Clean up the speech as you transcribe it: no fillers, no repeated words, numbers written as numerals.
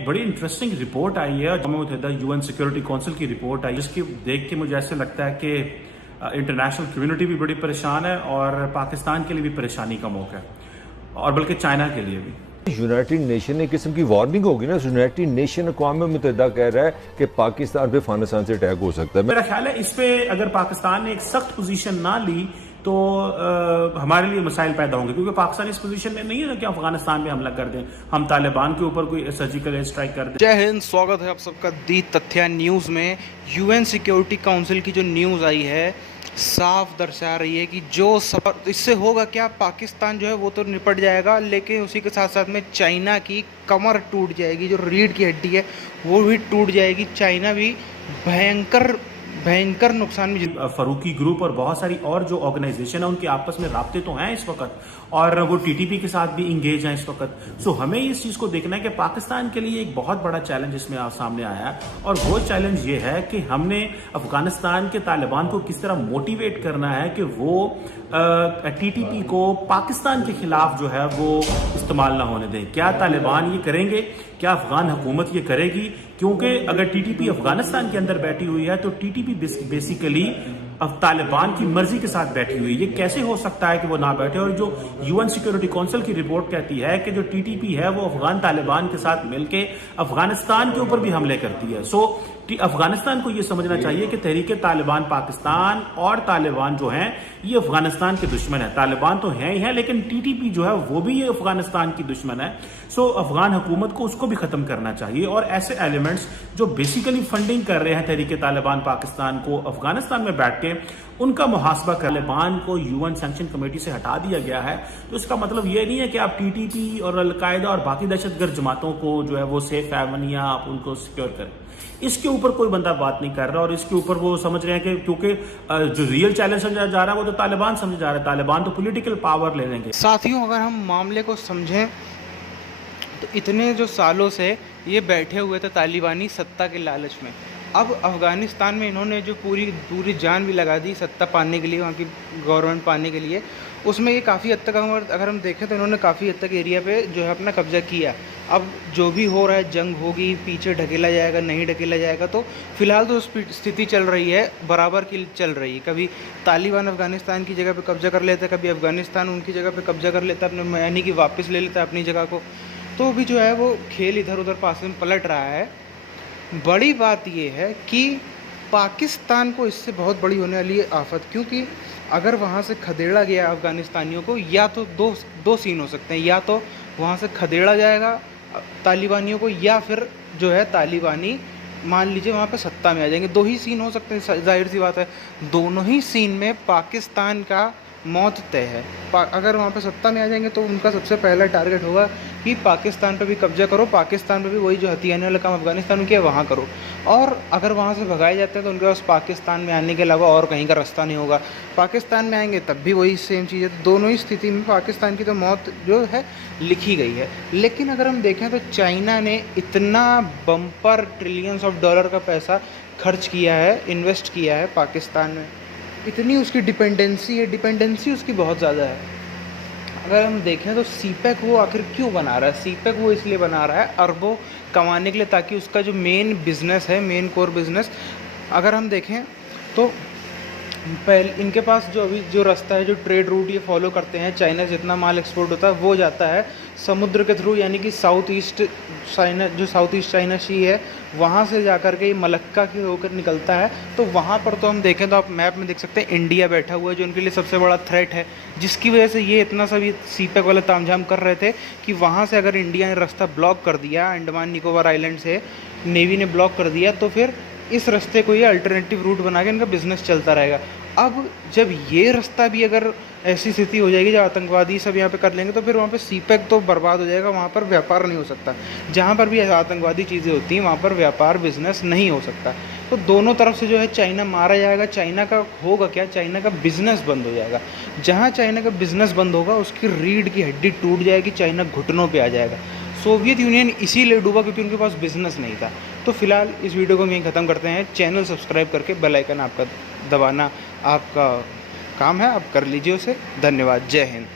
एक बड़ी interesting report आई है अक़वाम मुत्तहिदा यूएन सिक्योरिटी काउंसिल की रिपोर्ट आई, जिसकी देख के मुझे ऐसे लगता है कि इंटरनेशनल कम्युनिटी भी बड़ी परेशान है और पाकिस्तान के लिए भी परेशानी का मौका है, और बल्कि चाइना के लिए भी। यूनाइटेड नेशन एक किस्म की वार्निंग होगी ना। यूनाइटेड नेशन अक़वाम मुत्तहिदा कह रहा है कि पाकिस्तान पे अफगानिस्तान से अटैक हो सकता है। मेरा ख्याल है इस पे अगर पाकिस्तान ने एक सख्त पोजीशन ना ली तो हमारे लिए मसाइल पैदा होंगे, क्योंकि पाकिस्तान इस पोजीशन में नहीं है ना कि अफगानिस्तान में हमला कर दें, हम तालिबान के ऊपर कोई सर्जिकल एयर स्ट्राइक कर दें। जय हिंद, स्वागत है आप सबका दी तथ्या न्यूज़ में। यूएन सिक्योरिटी काउंसिल की जो न्यूज़ आई है साफ दर्शा रही है कि जो सफर इससे होगा क्या, पाकिस्तान जो है वो तो निपट जाएगा, लेकिन उसी के साथ साथ में चाइना की कमर टूट जाएगी, जो रीढ़ की हड्डी है वो भी टूट जाएगी। चाइना भी भयंकर नुकसान में। फरूकी ग्रुप और बहुत सारी और जो ऑर्गेनाइजेशन है उनके आपस में राब्ते तो हैं इस वक्त, और वो टीटीपी के साथ भी इंगेज हैं इस वक्त। सो हमें इस चीज को देखना है कि पाकिस्तान के लिए एक बहुत बड़ा चैलेंज इसमें सामने आया है, और वो चैलेंज ये है कि हमने अफगानिस्तान के तालिबान को किस तरह मोटिवेट करना है कि वो टीटीपी को पाकिस्तान के खिलाफ जो है वो इस्तेमाल ना होने दें। क्या तालिबान ये करेंगे? क्या अफगान हुकूमत ये करेगी? क्योंकि अगर टीटीपी अफगानिस्तान के अंदर बैठी हुई है तो टीटीपी बेसिकली अब तालिबान की मर्जी के साथ बैठी हुई है। ये कैसे हो सकता है कि वो ना बैठे? और जो यूएन सिक्योरिटी काउंसिल की रिपोर्ट कहती है कि जो टीटीपी है वो अफगान तालिबान के साथ मिलकर अफगानिस्तान के ऊपर भी हमले करती है। सो अफगानिस्तान को ये समझना चाहिए कि तहरीक तालिबान पाकिस्तान और तालिबान जो हैं ये अफगानिस्तान के दुश्मन है। तालिबान तो हैं ही है, लेकिन टीटीपी जो है वो भी ये अफगानिस्तान की दुश्मन है। सो अफगान हुकूमत को उसको भी खत्म करना चाहिए, और ऐसे एलिमेंट्स जो बेसिकली फंडिंग कर रहे हैं तहरीक तालिबान पाकिस्तान को अफगानिस्तान में बैठ के उनका मुहासबा कर। तालिबान को यूएन सैंक्शन कमेटी से हटा दिया गया है, तो इसका मतलब ये नहीं है कि आप टीटीपी और अलकायदा और बाकी दहशतगर्द जमातों को जो है वो सेफ हैवन या आप उनको सिक्योर करें। इसके ऊपर कोई बंदा बात नहीं कर रहा, और इसके ऊपर वो समझ रहे हैं कि क्योंकि जो रियल चैलेंज समझा जा रहा है वो तो तालिबान समझा जा रहा है। तालिबान तो पॉलिटिकल पावर ले लेंगे। साथियों, अगर हम मामले को समझें तो इतने जो सालों से ये बैठे हुए थे तालिबानी सत्ता के लालच में, अब अफ़गानिस्तान में इन्होंने जो पूरी जान भी लगा दी सत्ता पाने के लिए, वहाँ की गवर्नमेंट पाने के लिए, उसमें ये काफ़ी हद तक अगर हम देखें तो इन्होंने काफ़ी हद तक एरिया पे जो है अपना कब्जा किया। अब जो भी हो रहा है, जंग होगी, पीछे ढकेला जाएगा, नहीं ढकेला जाएगा, तो फिलहाल तो स्थिति चल रही है बराबर की चल रही है। कभी तालिबान अफ़गानिस्तान की जगह पे कब्जा कर लेता है, कभी अफ़गानिस्तान उनकी जगह पे कब्जा कर लेता है, अपने यानी कि वापस ले लेता है अपनी जगह को। तो भी जो है वो खेल इधर उधर पास में पलट रहा है। बड़ी बात यह है कि पाकिस्तान को इससे बहुत बड़ी होने वाली है आफत, क्योंकि अगर वहाँ से खदेड़ा गया अफ़गानिस्तानियों को, या तो दो सीन हो सकते हैं, या तो वहाँ से खदेड़ा जाएगा तालिबानियों को, या फिर जो है तालिबानी मान लीजिए वहाँ पे सत्ता में आ जाएंगे। दो ही सीन हो सकते हैं, जाहिर सी बात है। दोनों ही सीन में पाकिस्तान का मौत तय है। अगर वहाँ पे सत्ता में आ जाएंगे तो उनका सबसे पहला टारगेट होगा कि पाकिस्तान पे भी कब्जा करो, पाकिस्तान पे भी वही जो हथियाने वाला काम अफ़गानिस्तान में किया वहाँ करो। और अगर वहाँ से भगाए जाते हैं तो उनके पास पाकिस्तान में आने के अलावा और कहीं का रास्ता नहीं होगा। पाकिस्तान में आएंगे तब भी वही सेम चीज़ है। दोनों ही स्थिति में पाकिस्तान की तो मौत जो है लिखी गई है। लेकिन अगर हम देखें तो चाइना ने इतना बम्पर ट्रिलियंस ऑफ डॉलर का पैसा खर्च किया है, इन्वेस्ट किया है पाकिस्तान में, इतनी उसकी डिपेंडेंसी उसकी बहुत ज़्यादा है। अगर हम देखें तो सीपेक वो आखिर क्यों बना रहा है? सीपेक वो इसलिए बना रहा है अरबों कमाने के लिए, ताकि उसका जो मेन बिज़नेस है, मेन कोर बिज़नेस, अगर हम देखें तो पहले इनके पास जो अभी जो रास्ता है, जो ट्रेड रूट ये फॉलो करते हैं, चाइना से जितना माल एक्सपोर्ट होता है वो जाता है समुद्र के थ्रू, यानी कि साउथ ईस्ट चाइना सी है, वहाँ से जाकर के ये मलक्का के होकर निकलता है। तो वहाँ पर तो हम देखें तो आप मैप में देख सकते हैं इंडिया बैठा हुआ है, जो उनके लिए सबसे बड़ा थ्रेट है, जिसकी वजह से ये इतना सभी सीपेक वाला तामझाम कर रहे थे कि वहाँ से अगर इंडिया ने रास्ता ब्लॉक कर दिया, अंडमान निकोबार आइलैंड से नेवी ने ब्लॉक कर दिया, तो फिर इस रास्ते को ये अल्टरनेटिव रूट बना के इनका बिजनेस चलता रहेगा। अब जब ये रास्ता भी अगर ऐसी स्थिति हो जाएगी जब आतंकवादी सब यहाँ पे कर लेंगे, तो फिर वहाँ पे सीपेक तो बर्बाद हो जाएगा, वहाँ पर व्यापार नहीं हो सकता। जहाँ पर भी आतंकवादी चीज़ें होती हैं वहाँ पर व्यापार बिजनेस नहीं हो सकता। तो दोनों तरफ से जो है चाइना मारा जाएगा। चाइना का होगा क्या? चाइना का बिजनेस बंद हो जाएगा। जहाँ चाइना का बिजनेस बंद होगा उसकी रीढ़ की हड्डी टूट जाएगी, चाइना घुटनों पर आ जाएगा। सोवियत यूनियन इसीलिए डूबा क्योंकि उनके पास बिजनेस नहीं था। तो फिलहाल इस वीडियो को हम यहीं ख़त्म करते हैं। चैनल सब्सक्राइब करके बेल आइकन आपका दबाना आपका काम है, आप कर लीजिए उसे। धन्यवाद। जय हिंद।